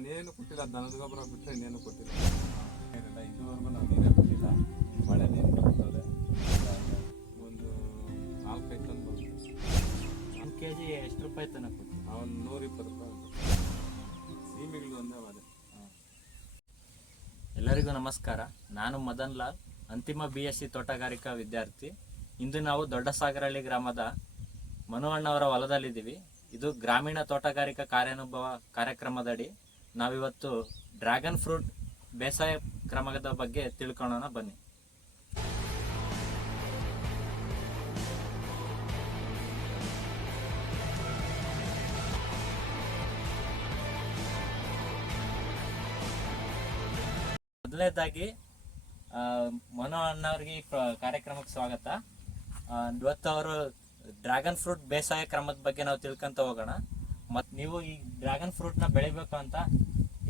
ನಾನೇನು ಕೊಟ್ಟಿಲ್ಲ, ದನದ ಗೊಬ್ಬರ ಬಿಟ್ಟರೆ ಇನ್ನೇನು ಕೊಟ್ಟಿಲ್ಲ. ಇದುವರೆಗೂ ನಾವು ನೀರೇ ಬಿಟ್ಟಿಲ್ಲ. ಮಳೆ ನೀರು ಬರ್ತದೆ, ಒಂದು 4-5 ಟನ್ ಬರುತ್ತೆ. 1 kg ಎಷ್ಟು ರೂಪಾಯಿ ತನಕ ಕೊಡ್ತೀವಿ? ಅವನು 120 ರೂಪಾಯಿ ಸೀಮೆಗಳು ಒಂದೇ ಅದೇ. ಎಲ್ಲರಿಗೂ ನಮಸ್ಕಾರ. ನಾನು ಮದನ್ ಲಾಲ್, ಅಂತಿಮ BSc ತೋಟಗಾರಿಕಾ ವಿದ್ಯಾರ್ಥಿ. ಇಂದು ನಾವು ದೊಡ್ಡಸಾಗರಹಳ್ಳಿ ಗ್ರಾಮದ ಮನು ಅಣ್ಣವರ ಹೊಲದಲ್ಲಿದ್ದೀವಿ. ಇದು ಗ್ರಾಮೀಣ ತೋಟಗಾರಿಕಾ ಕಾರ್ಯಾನುಭವ ಕಾರ್ಯಕ್ರಮದಡಿ ನಾವಿವತ್ತು ಡ್ರ್ಯಾಗನ್ ಫ್ರೂಟ್ ಬೇಸಾಯ ಕ್ರಮದ ಬಗ್ಗೆ ತಿಳ್ಕೊಳ್ಳೋಣ ಬನ್ನಿ. ಮೊದಲನೇದಾಗಿ ಮನು ಅಣ್ಣವ್ರಿಗೆ ಕಾರ್ಯಕ್ರಮಕ್ಕೆ ಸ್ವಾಗತ. ಇವತ್ತು ಅವರು ಡ್ರ್ಯಾಗನ್ ಫ್ರೂಟ್ ಬೇಸಾಯ ಕ್ರಮದ ಬಗ್ಗೆ ನಾವು ತಿಳ್ಕೊಂತ ಹೋಗೋಣ. ಮತ್ತು ನೀವು ಈ ಡ್ರ್ಯಾಗನ್ ಫ್ರೂಟ್ನ ಬೆಳಿಬೇಕು ಅಂತ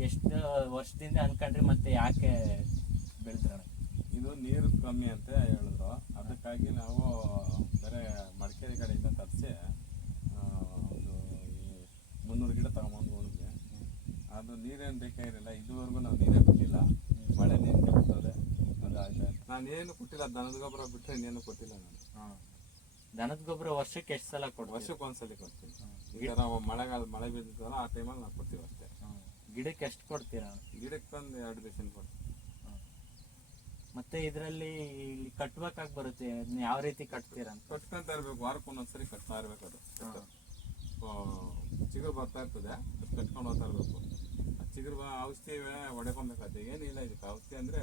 ಎಷ್ಟು ವರ್ಷದಿಂದ ಅನ್ಕೊಂಡ್ರಿ, ಮತ್ತೆ ಯಾಕೆ ಬೆಳೆದ್ರಣ? ಇದು ನೀರು ಕಮ್ಮಿ ಅಂತ ಹೇಳಿದ್ರು, ಅದಕ್ಕಾಗಿ ನಾವು ಬೇರೆ ಮಡಿಕೇರಿ ಕಡೆಯಿಂದ ತರಿಸಿ ಒಂದು 300 ಗಿಡ ತಗೊಂಬಂದು ಉಳಿದ್ವಿ. ಅದು ನೀರೇನು ಬೇಕಾಗಿರಲಿಲ್ಲ. ಇದುವರೆಗೂ ನಾವು ನೀರೇ ಬಿಟ್ಟಿಲ್ಲ. ಮಳೆ ನೀರು ಬರ್ತದೆ, ಅದು ಆಯ್ತು. ನಾನೇನು ಕೊಟ್ಟಿಲ್ಲ, ದನದ ಗೊಬ್ಬರ ಬಿಟ್ಟರೆ ಇನ್ನೇನು ಕೊಟ್ಟಿಲ್ಲ ನಾನು. ದನದ ಗೊಬ್ಬರ ವರ್ಷಕ್ಕೆ ಎಷ್ಟು ಸಲ ಕೊಡ್ತೀವಿ? ವರ್ಷಕ್ಕೆ ಒಂದ್ಸಲಿ ಕೊಡ್ತೀನಿ. ಈಗ ನಾವು ಮಳೆ ಬಿದ್ದಿದ್ದಲ್ಲ, ಆ ಟೈಮಲ್ಲಿ ನಾವು ಕೊಡ್ತೀವಿ ಅಷ್ಟೇ. ಗಿಡಕ್ಕೆ ಎಷ್ಟು ಕೊಡ್ತೀರಾ? ಗಿಡಕ್ಕೆ ಒಂದು 2 ಬೇಸಿನ್ ಕೊಡ್ತೀವಿ. ಮತ್ತೆ ಇದರಲ್ಲಿ ಕಟ್ಬೇಕಾಗಿ ಬರುತ್ತೆ, ಯಾವ ರೀತಿ ಕಟ್ತೀರಾ ಅಂತ? ಕಟ್ಕೊಂತ ಇರ್ಬೇಕು, ವಾರಕ್ಕೆ ಒಂದೊಂದ್ಸರಿ ಕಟ್ತಾ ಇರ್ಬೇಕು. ಅದು ಚಿಗುರು ಬರ್ತಾ ಇರ್ತದೆ, ಅದು ಕಟ್ಕೊಂಡು ಹೋಗ್ತಾ ಇರ್ಬೇಕು. ಆ ಚಿಗುರು ಔಷಧಿ ಹೊಡೆಕೊಬೇಕಾಗ್ತದೆ. ಏನಿಲ್ಲ ಇದಕ್ಕೆ ಔಷಧಿ ಅಂದ್ರೆ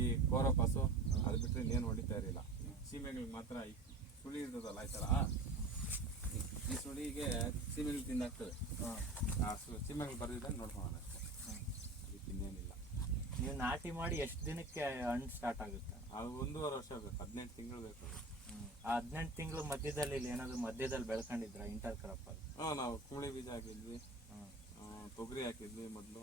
ಈ ಕೋರೋಪಾಸು, ಅದು ಬಿಟ್ಟರೆ ಇನ್ನೇನು ಹೊಡಿತಾ ಇರಲಿಲ್ಲ. ಸೀಮೆಗಳಿಗೆ ಮಾತ್ರ ಈ ಸುಳಿ ಇರ್ತದಲ್ಲ, ಆಯ್ತಲ್ಲ, ಈ ಸುಳಿಗೆ ಸೀಮೆಗಳು ತಿಂದಾಗ್ತದೆ. ಸೀಮೆಗಳು ಬರ್ದಿದ್ದಂಗೆ ನೋಡ್ಕೊಳ್ಳೋಣ ಅಷ್ಟೇ, ಅದಕ್ಕೆ ಇನ್ನೇನಿಲ್ಲ. ನೀವು ನಾಟಿ ಮಾಡಿ ಎಷ್ಟು ದಿನಕ್ಕೆ ಹಣ್ಣು ಸ್ಟಾರ್ಟ್ ಆಗುತ್ತೆ? ಅದು 1.5 ವರ್ಷ ಬೇಕು, 18 ತಿಂಗಳು ಬೇಕು. ಆ 18 ತಿಂಗಳು ಮಧ್ಯದಲ್ಲಿ ಏನಾದ್ರು ಮಧ್ಯದಲ್ಲಿ ಬೆಳ್ಕೊಂಡಿದ್ರ ಇಂಟರ್ ಕ್ರಾಪ್ ಅಲ್ಲಿ? ನಾವು ಕುಂಬಳಿ ಬೀಜ ಹಾಕಿದ್ವಿ, ತೊಗರಿ ಹಾಕಿದ್ವಿ ಮೊದಲು.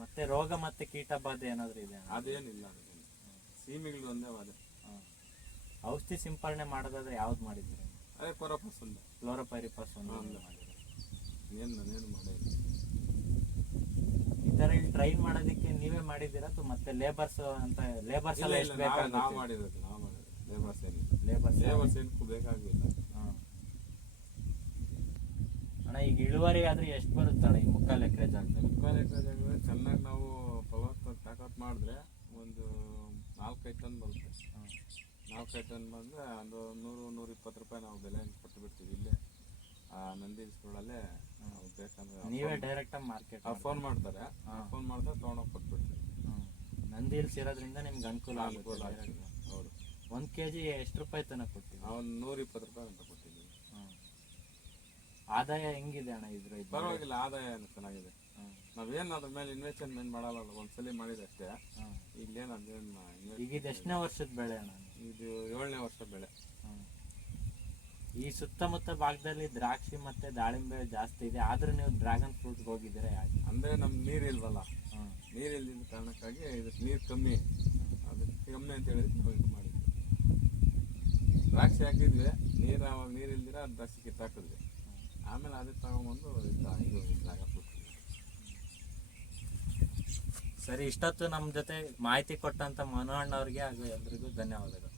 ಮತ್ತೆ ರೋಗ ಮತ್ತೆ ಕೀಟ ಬಾಧೆ ಏನಾದ್ರು ಇದೆ? ಅದೇನಿಲ್ಲ, ಸೀಮೆಗಳು ಒಂದೇ ಬಾಧೆ. ಔಷಧಿ ಸಿಂಪರಣೆ ಮಾಡೋದಾದ್ರೆ ಯಾವ್ದು ಮಾಡಿದ್ರಿ? ಅದೇ ಕೊರೋಪಸ್ ಒಂದು, ಕ್ಲೋರೋಪೈರಿಫಾಸ್ ಒಂದು ಮಾಡಿದ್ರಿ. ಏನು ಮಾಡಿಲ್ಲ. ಈ ತರ ಇಲ್ಲಿ ಟ್ರೈನ್ ಮಾಡೋದಕ್ಕೆ ನೀವೇ ಮಾಡಿದ್ದೀರಾ ಅಥವಾ ಮತ್ತೆ ಲೇಬರ್ಸ್ ಎಲ್ಲ ಎಷ್ಟು ಬೇಕಾಗುತ್ತೆ? ನಾವು ಮಾಡಿರೋದು ಲೇಬರ್ಸ್ ಏನಕ್ಕೂ ಬೇಕಾಗಿಲ್ಲ. ಅಣ್ಣ, ಈಗ ಇಳುವರಿ ಆದ್ರೆ ಎಷ್ಟು ಬರುತ್ತೆ ಅಣ್ಣ ಈ 3/4 ಎಕರೆ ಜಾಗದಲ್ಲಿ? 3/4 ಎಕರೆ ಜಾಗದಲ್ಲಿ ಚೆನ್ನಾಗಿ ನಾವು ತಾಕತ್ ಮಾಡಿದ್ರೆ ಒಂದು 4-5 ಟನ್ ಬರುತ್ತೆ. 4-5 ಟನ್ ಬಂದ್ರೆ ಒಂದು 100-120 ರೂಪಾಯಿ ನಾವು ಬೆಲೆ ಕೊಟ್ಟು ಬಿಡ್ತೀವಿ. ಇಲ್ಲೇ ನಂದಿ ಸ್ಕೂಲಲ್ಲೇ ನಾವು ಬೇಕಂದ್ರೆ ನೀವೇ ಡೈರೆಕ್ಟ್ ಮಾರ್ಕೆಟ್ ಫೋನ್ ಮಾಡ್ತಾರೆ, ತೊಗೊಂಡೋಗಿ ಕೊಟ್ಬಿಡ್ತೀವಿ. ನಂದಿ ಹಿಲ್ಸ್ ಇರೋದ್ರಿಂದ ನಿಮ್ಗೆ ಅನುಕೂಲ ಆಗುತ್ತೆ. ಹೌದು. 1 kg ಎಷ್ಟು ರೂಪಾಯಿ ತನಕ ಕೊಡ್ತೀವಿ? ಒಂದು 120 ರೂಪಾಯಿ ಅಂತ ಕೊಟ್ಟಿದ್ದೀವಿ. ಆದಾಯ ಹೆಂಗಿದೆ ಅಣ್ಣ ಇದ್ರ? ಪರವಾಗಿಲ್ಲ, ಆದಾಯ ಚೆನ್ನಾಗಿದೆ. ನಾವೇನು ಅದ್ರ ಮೇಲೆ ಇನ್ವೆಸ್ಟ್ಮೆಂಟ್ ಮಾಡಲ್ಲ, ಒಂದ್ಸಲಿ ಮಾಡಿದೆ ಅಷ್ಟೇ. ಇಲ್ಲೇನು ಅದೇನು ಈಗ ಇದು ಎಷ್ಟನೇ ವರ್ಷದ ಬೆಳೆ ಅಣ್ಣ? ಇದು 7ನೇ ವರ್ಷ ಬೆಳೆ. ಈ ಸುತ್ತಮುತ್ತ ಭಾಗದಲ್ಲಿ ದ್ರಾಕ್ಷಿ ಮತ್ತೆ ದಾಳಿಂಬೆ ಜಾಸ್ತಿ ಇದೆ, ಆದ್ರೂ ನೀವು ಡ್ರ್ಯಾಗನ್ ಫ್ರೂಟ್ಗೆ ಹೋಗಿದ್ದೀರಾ ಯಾಕೆ? ಅಂದ್ರೆ ನಮ್ಗೆ ನೀರಿಲ್ವಲ್ಲ, ನೀರಿಲ್ಲದ ಕಾರಣಕ್ಕಾಗಿ ಇದಕ್ಕೆ ನೀರು ಕಮ್ಮಿ, ಅದಕ್ಕೆ ಕಮ್ಮಿ ಅಂತ ಹೇಳಿದ್ರೆ ನಾವು ಇದು ಮಾಡಿದ್ವಿ. ದ್ರಾಕ್ಷಿ ಹಾಕಿದ್ವಿ, ನೀರಿಲ್ದಿರ ದ್ರಾಕ್ಷಿ ಕಿತ್ತಾಕಿದ್ವಿ. ಆಮೇಲೆ ಅದೇ ತಗೊಂಬಂದು ಇದು ಡ್ರ್ಯಾಗನ್ ಫ್ರೂಟ್. ಸರಿ, ಇಷ್ಟೊತ್ತು ನಮ್ಮ ಜೊತೆ ಮಾಹಿತಿ ಕೊಟ್ಟಂತ ಮನು ಅಣ್ಣವ್ರಿಗೆ ಹಾಗೂ ಎಲ್ರಿಗೂ ಧನ್ಯವಾದಗಳು.